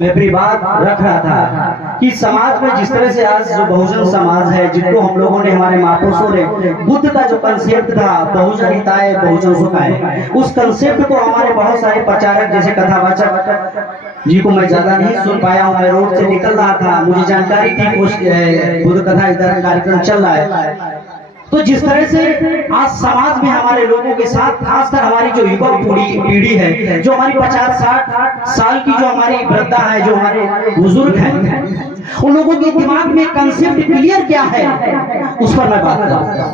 मैं अपनी बात रख रहा था कि समाज में जिस तरह से आज जो बहुजन समाज है, जिनको हम लोगों ने, हमारे महापुरुषों ने बुद्ध का जो कंसेप्ट था बहुजन हिताय बहुजन सुखाय, उस कंसेप्ट को हमारे बहुत सारे प्रचारक जैसे कथावाचक जी को मैं ज्यादा नहीं सुन पाया हूँ। मैं रोड से निकल रहा था, मुझे जानकारी थी बुद्ध कथा इधर कार्यक्रम चल रहा है। तो जिस तरह से आज समाज में हमारे लोगों के साथ, खासकर हमारी जो युवा पीढ़ी है, जो हमारी 50-60 साल की जो हमारी वृद्धा है, जो हमारे बुजुर्ग हैं, उन लोगों के दिमाग में कंसेप्ट क्लियर क्या है, उस पर मैं बात करूंगा।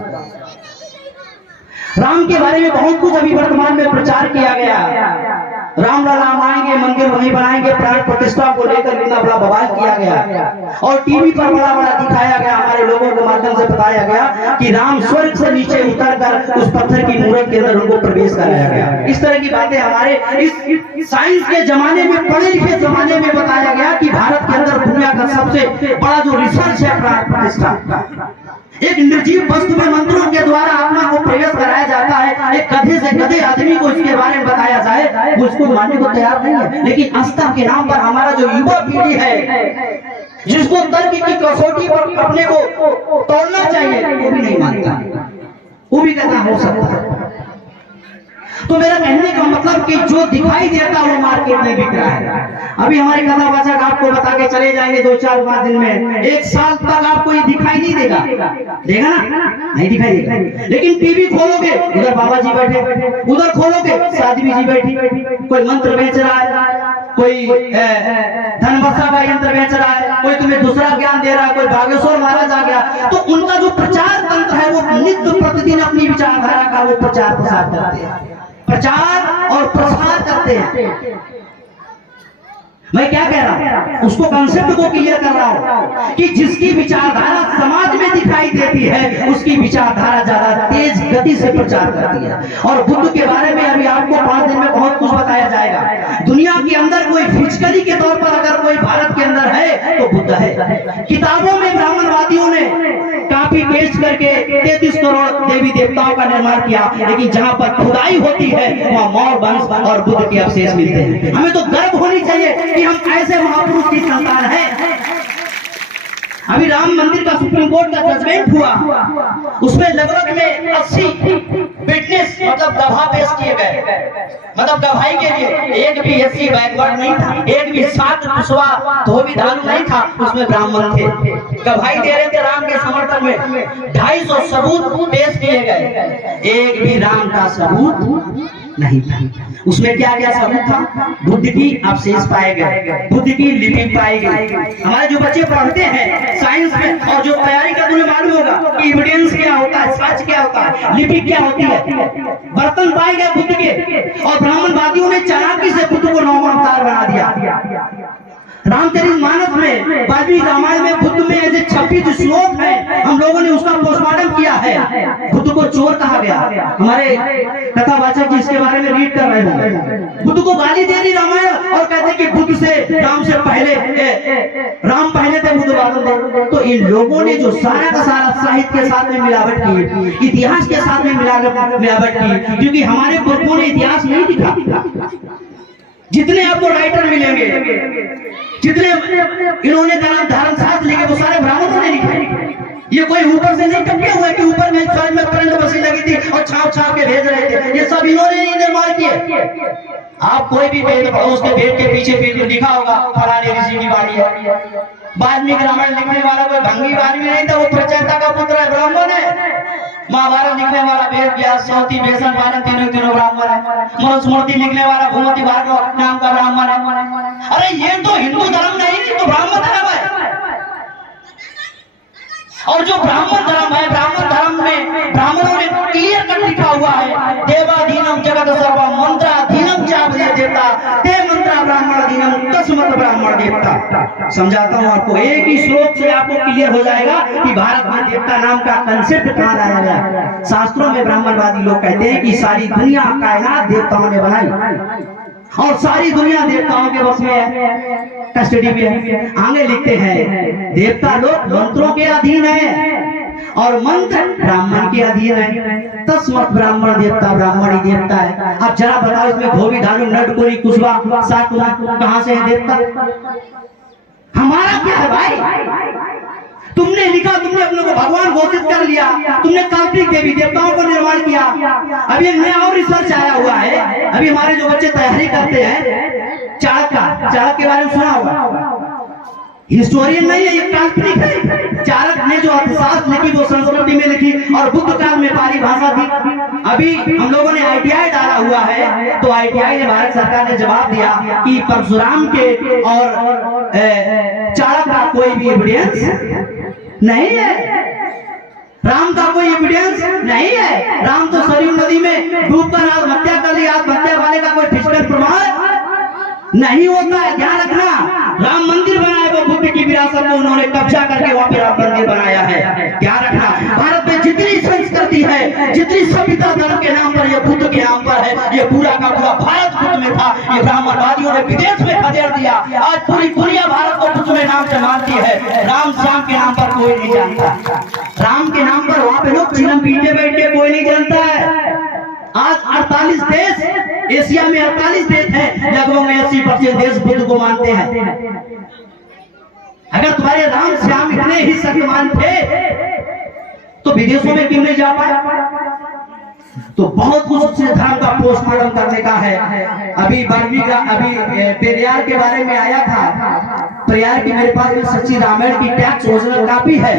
राम के बारे में बहुत कुछ अभी वर्तमान में प्रचार किया गया। राम राम आएंगे, मंदिर वहीं बनाएंगे, प्राण प्रतिष्ठा को लेकर कितना बड़ा बवाल किया गया और टीवी पर बड़ा बड़ा दिखाया गया, हमारे लोगों के माध्यम से बताया गया कि राम स्वर्ग से नीचे उतरकर उस पत्थर की मूर्त के अंदर उनको प्रवेश कराया गया। इस तरह की बातें हमारे इस साइंस के जमाने में, पढ़े लिखे जमाने में बताया गया कि भारत के अंदर दुनिया का सबसे बड़ा जो रिसर्च है प्राण प्रतिष्ठा, एक निर्जीव वस्तु में मंत्रों के द्वारा आत्मा को प्रवेश कराया जाता है। एक गधे से गधे आदमी को इसके बारे में बताया जाए, वो इसको मानने को तैयार नहीं है। लेकिन आस्था के नाम पर हमारा जो युवा पीढ़ी है, जिसको तर्क की कसौटी पर अपने को तोड़ना चाहिए, वो भी नहीं मानता, वो भी कहता हो सकता है। तो मेरा कहने का मतलब कि जो दिखाई देता वो मार्केट में बिक रहा है। अभी हमारे कथावाचक आपको बता के चले जाएंगे 2-4-5 दिन में, 1 साल तक आपको ये दिखाई नहीं देगा, देगा ना? नहीं दिखाई देगा। लेकिन टीवी खोलोगे, उधर बाबा जी बैठे, उधर खोलोगे साध्वी जी बैठी, कोई मंत्र बेच रहा है, कोई धनवर्षा का यंत्र बेच रहा है, कोई तुम्हें दूसरा ज्ञान दे रहा है, कोई बागेश्वर महाराज आ गया। तो उनका जो प्रचार तंत्र है, वो नित्य प्रतिदिन अपनी विचारधारा का वो प्रचार प्रसार करते हैं, प्रचार और प्रसार करते हैं। मैं क्या कह रहा हूं, उसको कंसेप्ट को क्लियर कर रहा हूं कि जिसकी विचारधारा समाज में दिखाई देती है, उसकी विचारधारा ज्यादा तेज गति से प्रचार करती है। और बुद्ध के बारे में अभी आपको 5 दिन में बहुत कुछ बताया जाएगा। दुनिया के अंदर कोई फिजिकली के तौर पर अगर कोई भारत के अंदर है तो बुद्ध है। किताबों में ब्राह्मणवादियों ने काफी पेस्ट करके 33 करोड़ देवी देवताओं का निर्माण किया, लेकिन जहां पर खुदाई होती है वहां मौर्य वंश और बुद्ध के अवशेष मिलते हैं। हमें तो गर्व होनी चाहिए कि हम ऐसे महापुरुष की संतान हैं। अभी राम मंदिर का सुप्रीम कोर्ट का जजमेंट हुआ, उसमें लगभग में 80 विटनेस मतलब गवाह पेश किए गए, मतलब गवाही के लिए। एक भी एससी बैकवर्ड नहीं था, एक भी सात कुशवा धोबी धानु नहीं था, उसमें ब्राह्मण थे, गवाही दे रहे थे राम के समर्थन में। 250 सबूत पेश किए गए, एक भी राम का सबूत नहीं था। उसमें क्या क्या सबूत था? बुद्ध की अवशेष पाए गए, बुद्ध की लिपि पाई गई। हमारे जो बच्चे पढ़ते हैं साइंस में और जो तैयारी का, तुम्हें मालूम होगा कि एविडेंस क्या होता है, सच क्या होता है, लिपि क्या होती है। बर्तन पाए गए बुद्ध के, और ब्राह्मणवादियों ने चालाकी से बुद्ध को 9वां अवतार बना दिया। रामचरितमानस में, वाल्मीकि रामायण में बुद्ध में ऐसे 26 श्लोक है, हम लोगों ने उसका पोस्टमार्टम किया है। बुद्ध को चोर कहा गया। हमारे कथावाचक जी इसके बारे में रीड कर रहे हैं, बुद्ध को गाली दे रही रामायण और कहते कि बुद्ध से, राम से पहले राम पहले थे, बुद्ध बाद में। तो इन लोगों ने जो सारा का सारा साहित्य के साथ में मिलावट की, इतिहास के साथ में मिलावट की, क्योंकि हमारे पुरखों ने इतिहास नहीं लिखा। जितने आपको राइटर मिलेंगे, जितने इन्होंने धर्मशास्त्र लिखे, वो सारे ब्राह्मणों ने लिखे। ये कोई ऊपर से नहीं टपके हुए कि ऊपर में स्वर्ग में करंट बसी लगी थी और छाप छाप के भेज रहे थे, ये सब इन्होंने ही निर्माण किए। आप कोई भी वेद पढ़ो, उसके वेद के पीछे लिखा होगा फलाने ऋषि की वाणी है। वाल्मीकि रामायण लिखने वाला कोई भंगी वाल्मीकि नहीं था, वो प्रचेता का पुत्र है, ब्राह्मण है। महाभारत लिखने वाला वेद व्यास, सौती, बेसन, वानन तीनों ब्राह्मण है। मनुस्मृति लिखने वाला भूमति भार्गव नाम का ब्राह्मण है। अरे ये तो हिंदू धर्म नहीं, तो ब्राह्मण धर्म है। और जो ब्राह्मण धर्म है, ब्राह्मण धर्म में ब्राह्मणों ने क्लियर कट लिखा हुआ है, देवाधीनम जगत सर्वम मंत्राधीनम चावदे देवता ते मंत्रा ब्राह्मणाधीनम तस्मत् ब्राह्मण देवता। समझाता हूँ आपको, एक ही श्लोक से आपको क्लियर हो जाएगा कि भारत में देवता नाम का कंसेप्ट कहाँ लाया गया। शास्त्रों में ब्राह्मणवादी लोग कहते हैं कि सारी दुनिया कायनात देवताओं ने बनाई और सारी दुनिया देवताओं के बस में है, कस्टडी में है। आगे लिखते हैं देवता लोग मंत्रों के अधीन है और मंत्र ब्राह्मण के अधीन है। तस्मत ब्राह्मण देवता ब्राह्मण ही देवता है। अब जरा बताओ इसमें धोबी धानु नटकोरी कुशवा साकुमा कहां से है देवता? हमारा क्या है भाई? तुमने लिखा, तुमने अपने को भगवान घोषित कर लिया, तुमने काल्पनिक देवी देवताओं को निर्माण किया। अभी एक नया और रिसर्च आया हुआ है, अभी हमारे जो बच्चे तैयारी करते हैं चाणक्य के बारे में सुना होगा। हिस्टोरियन नहीं है, ये काल्पनिक है। चाणक्य ने जो अर्थशास्त्र लिखी वो संस्कृति में लिखी और बुद्ध काल में पाली भाषा थी। अभी हम लोगों ने ITI डाला हुआ है, तो ITI ने भारत सरकार ने जवाब दिया कि परशुराम के और चाणक्य का कोई भी एविडेंस नहीं है, राम का कोई एविडेंस नहीं है। राम तो सरयू नदी में डूबकर आत्महत्या कर ली, आत्महत्या वाले का कोई फिजिकल प्रमाण नहीं होता है। ध्यान रखना, राम मंदिर बनाया वो बुद्ध की विरासत को उन्होंने कब्जा करके वहां पे राम मंदिर बनाया है। ध्यान रखना, भारत में जितनी संस्कृति है, जितनी सभ्यता धर्म के नाम पर, ये बुद्ध के नाम पर है। ये पूरा का पूरा भारत बुद्ध में था, ये ब्राह्मणवादियों ने विदेश में खदेड़ दिया। आज पूरी दुनिया भारत को बुद्ध में नाम से मानती है, राम श्याम के नाम पर कोई नहीं जानता। राम के नाम पर वहां पे लोग चिलम पीटे बैठे, कोई नहीं जानता है। आज 48 देश, एशिया में 48 देश हैं, लगभग 80% देश बुद्ध को मानते हैं। अगर तुम्हारे राम श्याम इतने ही शक्तिमान थे तो विदेशों में क्यों नहीं जा पाए? तो बहुत कुछ से धर्म का पोस्टमार्टम करने का है। अभी पेरियार के बारे में आया था, पेरियार की मेरे पास में सच्ची रामायण की टैक्स ओरिजिनल कॉपी है,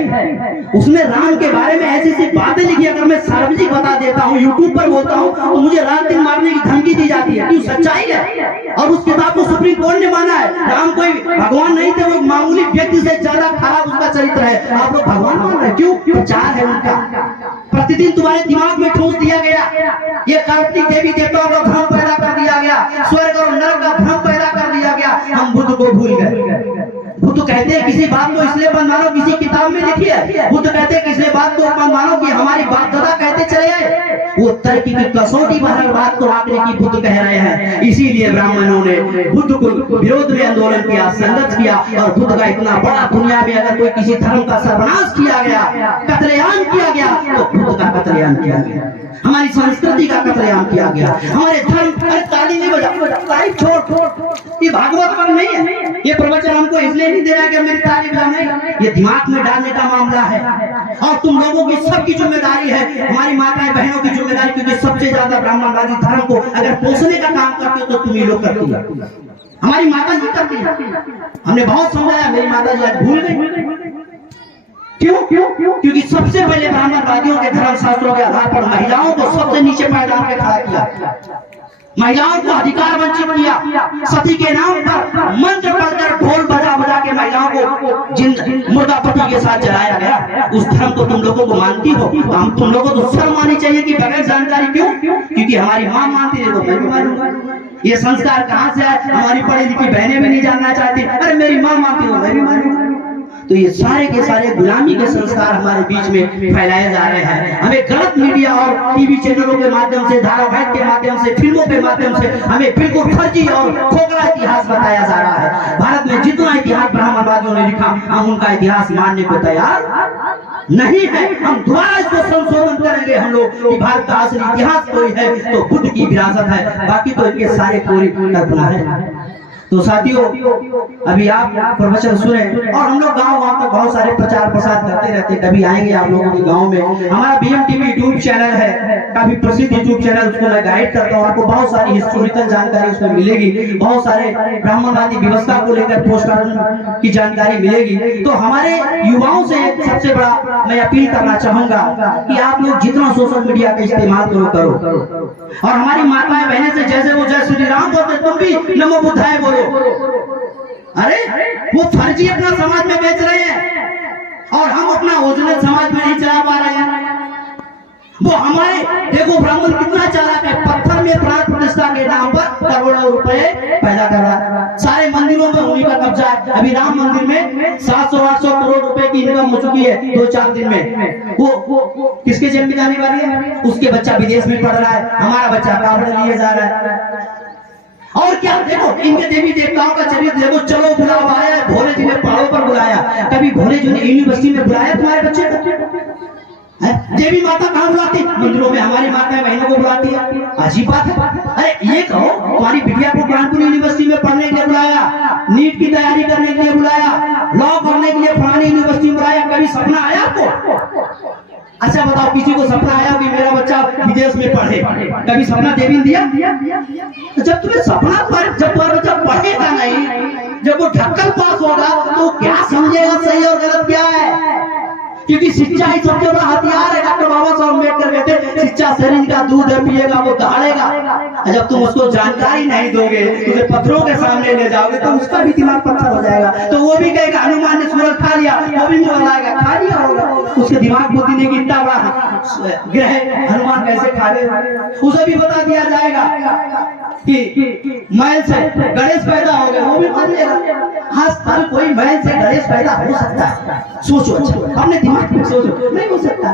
उसमें राम के बारे में ऐसी ऐसी बातें लिखी। अगर मैं सार्वजनिक बता देता हूँ, यूट्यूब पर बोलता हूँ, तो मुझे रात दिन मारने की धमकी दी जाती है। क्यों? सच्चाई है। और उस किताब को सुप्रीम कोर्ट ने माना है। राम कोई भगवान नहीं थे, वो मामूली व्यक्ति से ज्यादा खराब उसका चरित्र है। आप लोग भगवान मान रहे? क्यों? प्रचार है उनका। प्रतिदिन तुम्हारे दिमाग में ठूस दिया गया, ये काल्पनिक देवी देवताओं का भ्रम पैदा कर दिया गया, स्वर्ग और नरक का भ्रम पैदा कर दिया गया। हम बुद्ध को भूल गए। बुद्ध कहते हैं किसी बात को इसलिए मत मानो, किसी किताब में लिखी है। बुद्ध कहते हैं किसी बात को मत मानो कि हमारी बाप दादा कहते चले आए। वो तर्क की कसौटी पर हर बात को आंकने की बुद्ध कह रहे हैं। इसीलिए ब्राह्मणों ने बुद्ध को विरोध में आंदोलन किया, संघर्ष किया। और बुद्ध का इतना बड़ा, दुनिया में अगर कोई किसी धर्म का सर्वनाश किया गया, कत्लेआम किया गया, तो बुद्ध का कत्लेआम किया गया, हमारी संस्कृति का कत्लेआम किया गया, हमारे धर्म। अरे ताली नहीं बजा, छोड़, ये भागवत पर नहीं है। ये प्रवचन हमको इसलिए नहीं दे रहा है कि मेरी ताली बजाना है, ये दिमाग में डालने का मामला है। और तुम लोगों की सबकी जिम्मेदारी है, हमारी माताएं बहनों की जिम्मेदारी, क्योंकि सबसे ज्यादा ब्राह्मणवादी धर्म को अगर पोषने का काम करते हो तो तुम ही लोग करती है। हमारी माता जी करती है। हमने बहुत समझाया, मेरी माता जी आज भूल गई। क्यों? क्योंकि सबसे पहले ब्राह्मणवादियों के धर्म शास्त्रों के आधार पर महिलाओं को सबसे नीचे पैदा में खड़ा किया, महिलाओं को अधिकार वंचित किया। सती के नाम पर मंत्र पढ़कर ढोल बजा बजा के महिलाओं को मुर्दा पति के साथ जलाया गया। उस धर्म को तुम लोगों को मानती हो, हम तुम लोगों को शर्म आनी चाहिए कि बगैर जानकारी। क्यों? क्योंकि हमारी माँ मानती है तो मैं भी मानूंगा। ये संस्कार कहाँ से आए? हमारी पढ़ी लिखी बहनें भी नहीं जानना चाहती, अरे मेरी माँ मानती हो मैं भी मानूंगा। तो ये सारे के सारे गुलामी के संस्कार हमारे बीच में फैलाए जा रहे हैं। हमें गलत मीडिया और टीवी चैनलों के माध्यम से, धारावाहिक के माध्यम से, फिल्मों के माध्यम से हमें बिल्कुल फर्जी और खोखला इतिहास बताया जा रहा है। भारत में जितना इतिहास ब्राह्मणवादियों ने लिखा, हम उनका इतिहास मानने को तैयार नहीं है। हम दोबारा इसको संशोधन करेंगे हम लोग कि भारत का असली इतिहास कोई है तो बुद्ध की विरासत है, बाकी तो इनके सारे पूरी कल्पना है। तो साथियों, अभी आप प्रवचन सुने और हम लोग गांव तक बहुत सारे प्रचार प्रसार करते रहते। कभी आएंगे आप लोगों के गांव में। हमारा BMTV यूट्यूब चैनल है, काफी प्रसिद्ध यूट्यूब चैनल, उसको मैं गाइड करता हूँ। आपको बहुत सारी हिस्टोरिकल जानकारी उसमें मिलेगी, बहुत सारे ब्राह्मणवादी व्यवस्था को लेकर पोस्टर की जानकारी मिलेगी। तो हमारे युवाओं से सबसे बड़ा मैं अपील करना चाहूंगा कि आप लोग जितना सोशल मीडिया का इस्तेमाल करो और हमारी माताएं बहनें से जैसे वो जय श्री राम बोलते तुम भी नमो बुद्धाय बोलो। अरे वो फर्जी अपना समाज में बेच रहे हैं और हम अपना ओरिजिनल समाज में नहीं चला पा रहे हैं। वो हमारे देखो ब्राह्मण कितना चालाक है, पत्थर में प्राण प्रतिष्ठा के नाम पर करोड़ों रुपए पैदा कर रहा है। सारे मंदिरों में उन्हीं का कब्जा है। अभी राम मंदिर में 700-800 करोड़ रुपए की इनकम हो चुकी है 2-4 दिन में। वो किसके जेब में जाने वाली है? उसके बच्चा विदेश में पढ़ रहा है, हमारा बच्चा कावड़ लिए जा रहा है। और क्या देखो इनके देवी देवताओं का चरित्र देखो। चलो बुलाओ आया, भोले जी ने पहाड़ों पर बुलाया, कभी भोले जी ने यूनिवर्सिटी में बुलाया तुम्हारे बच्चे को? देवी माता कहाँ बुलाती? मंदिरों में हमारी माता बहनों को बुलाती है। अजीब बात है। अरे ये कहो, तुम्हारी बिटिया को कानपुर यूनिवर्सिटी में पढ़ने के लिए बुलाया, नीट की तैयारी करने के लिए बुलाया, लॉ करने के लिए फलानी यूनिवर्सिटी में बुलाया, कभी सपना आया आपको? अच्छा बताओ, किसी को सपना आया कि मेरा बच्चा विदेश में पढ़े? कभी सपना देवी ने दिया? तो जब तुम्हें सपना पर जब तुम्हारा बच्चा पढ़ेगा नहीं, जब वो ढक्कन पास होगा तो क्या समझेगा सही और गलत क्या है? क्योंकि शिक्षा ही सबसे बड़ा हथियार है। डॉक्टर बाबा साहब अम्बेडकर कहते हैं शिक्षा शरीर का दूध है, पिएगा वो दहाड़ेगा। जब तुम उसको जानकारी नहीं दोगे, उसे पत्थरों के सामने ले जाओगे तो उसका भी दिमाग पत्थर हो जाएगा। तो वो भी कहेगा हनुमान ने सूरज खा लिया, वो भी मुंह लाएगा खा लिया होगा। उसके दिमाग बुद्धि ने कितना बड़ा ग्रह हनुमान कैसे खा गए, उसे भी बता दिया जाएगा कि मैल से गणेश पैदा हो गए, वो भी मान लेगा। हाँ, हर कोई मैल से गणेश पैदा हो सकता है। सोचो, अच्छा अपने दिमाग में सोचो, नहीं हो सकता,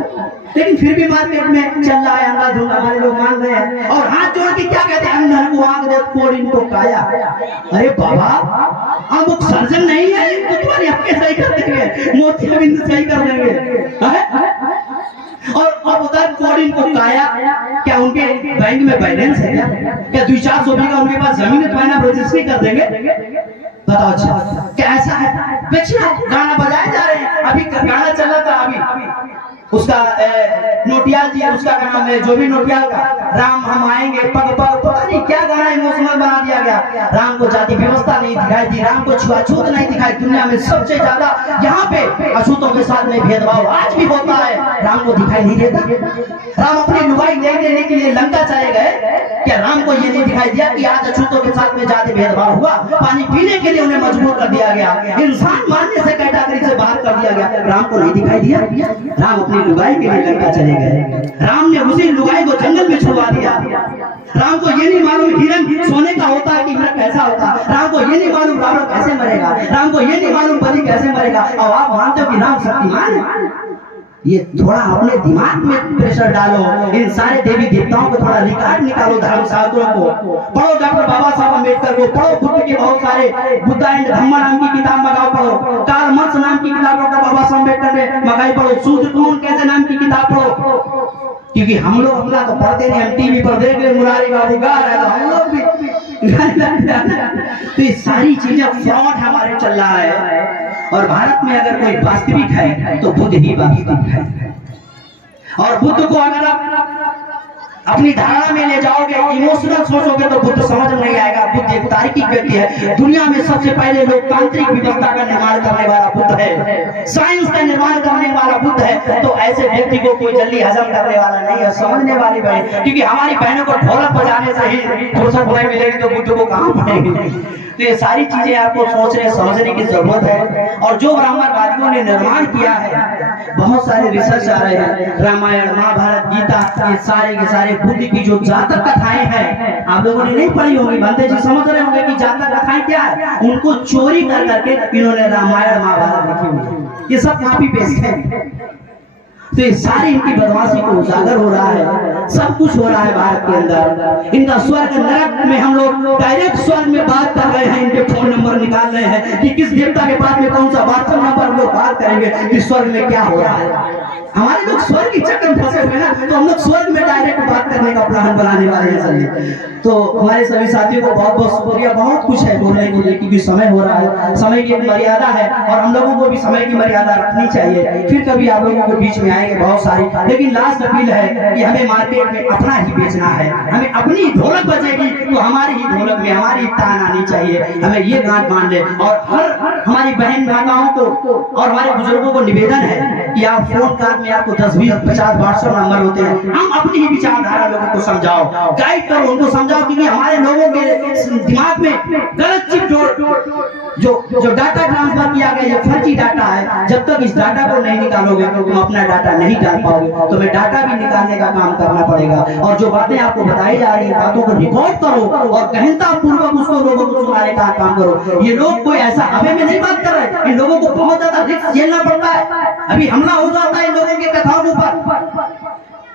लेकिन फिर भी मार्केट में चल रहा है अंधाधुंध, हमारे लोग मान रहे हैं। और हाथ जोड़ के क्या कहते हैं? अंधन को आंख दे, कोड़ इनको काया। अरे बाबा, हम वो सर्जन नहीं है, तो तुम्हारी आंखें सही कर देंगे, मोतियाबिंद सही कर देंगे। और उधर कोड़ इनको काया, क्या उनके बैंक में बैलेंस है? क्या 200-400 बीघा उनके पास जमीन है, तो आप रजिस्ट्री कर देंगे? बताओ। अच्छा क्या ऐसा है? बेचना गाना बजाए जा रहे हैं। अभी गाना चला था, अभी उसका नोटियाल जी, उसका गाना है जो भी नोटियाल का, राम हम आएंगे पग पग, पता नहीं क्या गाना इमोशनल बना दिया गया। राम को जाति व्यवस्था नहीं दिखाई दी, राम को छुआछूत नहीं दिखाई। दुनिया में सबसे ज्यादा यहाँ पे अछूतों के साथ में भेदभाव आज भी होता है, राम को दिखाई नहीं देता। राम अपनी लुगाई ले लेने के लिए लंका चले गए, क्या राम को ये नहीं दिखाई दिया कि आज अछूतों के साथ में जाति भेदभाव हुआ? पानी पीने के लिए उन्हें मजबूर कर दिया गया, इंसान मानने से कैटेगरी से बाहर कर दिया गया, राम को नहीं दिखाई दिया? राम अपनी लुगाई के लिए लंका चले गए, राम ने उसी लुगाई को जंगल में छुड़वा दिया। राम को ये नहीं मालूम हिरण सोने का होता है कि मृग कैसा होता है, राम को ये नहीं मालूम रावण कैसे मरेगा, राम को ये नहीं मालूम बलि कैसे मरेगा। और आप मानते हो कि राम शक्तिमान है? ये थोड़ा अपने दिमाग में प्रेशर डालो, इन सारे देवी देवताओं को थोड़ा रिकॉर्ड निकालो, धर्मशास्त्रों को पढ़ो, डॉक्टर बाबा साहब अम्बेडकर को पढ़ो, बुद्ध के बहुत सारे बुद्धा एंड धम्मा नाम की किताब मंगाओ, पढ़ो कार्ल मार्क्स नाम की किताब डॉक्टर बाबा साहब अम्बेडकर ने मंगाई, पढ़ो सूत्र कौन कैसे नाम की किताब पढ़ो। क्योंकि हम लोग अपना तो पढ़ते नहीं, हम टीवी पर देख रहे मुरारी बाबू गा रहे तो हम लोग भी तो ये सारी चीजें फ्रॉड हमारे चल रहा है। और भारत में अगर कोई वास्तविक है तो बुद्ध ही वास्तविक है। और बुद्ध को अगर आप अपनी धारणा में ले जाओगे, इमोशनल सोचोगे तो बुद्ध समझ में नहीं आएगा। बुद्ध एक तार्किक व्यक्ति है। दुनिया में सबसे पहले लोकतांत्रिक व्यवस्था का निर्माण करने वाला बुद्ध है, साइंस का निर्माण करने वाला बुद्ध है। तो ऐसे व्यक्ति को कोई जल्दी हजम करने वाला नहीं है, समझने वाली बहन। क्योंकि हमारी बहनों को ढोलक बजाने से ही फुर्सत नहीं मिलेगी तो बुद्ध को कहाँ पड़ेगी। तो ये सारी चीजें आपको सोचने समझने की जरूरत है। और जो ब्राह्मणवादियों ने निर्माण किया है, बहुत सारे रिसर्च आ रहे हैं, रामायण महाभारत गीता, ये सारे के सारे बुद्ध की जो जातक कथाएं हैं आप लोगों ने नहीं पढ़ी होंगी। बनते जी समझ रहे होंगे कि जातक कथाएं क्या है। उनको चोरी कर करके इन्होंने रामायण महाभारत लिखी हुई, ये सब कॉपी पेस्ट है। तो ये सारी इनकी बदमाशी को उजागर हो रहा है, सब कुछ हो रहा है भारत के अंदर। इनका स्वर्ग नरक में हम लोग डायरेक्ट स्वर्ग में बात कर रहे हैं, इनके फोन नंबर निकाल रहे हैं कि किस देवता के पास में कौन सा व्हाट्सएप नंबर हम लोग बात करेंगे कि स्वर्ग में क्या हो रहा है। हमारे लोग स्वर्ग की चक्कर में फंसे हुए ना, तो हम लोग स्वर्ग में डायरेक्ट बात करने का प्लान बनाने वाले हैं सभी। तो हमारे सभी साथियों को बहुत बहुत शुक्रिया। बहुत कुछ है बोलने के लिए क्योंकि समय हो रहा है, समय की एक मर्यादा है और हम लोगों को भी समय की मर्यादा रखनी चाहिए। फिर कभी आप लोगों को बीच में आएंगे बहुत सारी, लेकिन लास्ट अपील है कि हमें मार्केट में अपना ही बेचना है। हमें अपनी ढोलक बजेगी तो हमारी ही ढोलक में हमारी तान आनी चाहिए, हमें ये गांठ मान ले। और हर हमारी बहन माताओं को और हमारे बुजुर्गों को निवेदन है कि आप फोन कार्ड में आपको 10, 20, 50 व्हाट्सएप नंबर होते हैं, हम अपनी ही विचारधारा लोगों को समझाओ, गाइड करो, उनको समझाओ। क्योंकि हमारे लोगों के दिमाग में गलत चिप जो डाटा ट्रांसफर किया गया, ये फर्जी डाटा है। जब तक इस डाटा को नहीं निकालोगे तो तुम अपना डाटा नहीं डाल पाओगे। तो हमें डाटा भी निकालने का काम करना पड़ेगा। और जो बातें आपको बताई जा रही है, बातों को रिकॉर्ड करो और गहनता पूर्वक उसको लोगों को सुनाने का काम करो। ये लोग कोई ऐसा हवे में नहीं बात कर रहे, इन लोगों को बहुत ज्यादा रिस्क झेलना पड़ता है। अभी हमला हो जाता है इन लोगों की कथाओं के ऊपर।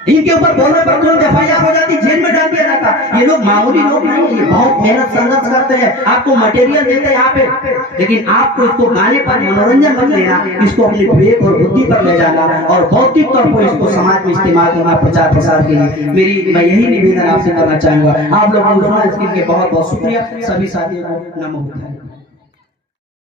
इनके ऊपर बोलने पर तुरंत एफआईआर हो जाती, जेल में डाल दिया जाता। ये लोग मामूली लोग नहीं, ये बहुत मेहनत संघर्ष करते हैं, आपको मटेरियल देते हैं यहाँ पे, लेकिन आपको इसको गाने पर मनोरंजन मत लेना, इसको अपने विवेक और बुद्धि पर ले जाना और बौद्धिक तौर पर इसको समाज में इस्तेमाल करना प्रचार प्रसार के लिए। मैं यही निवेदन आपसे करना चाहूंगा। आप लोगों को सुना इसके लिए बहुत बहुत शुक्रिया। सभी साथियों को नमो बुद्धाय।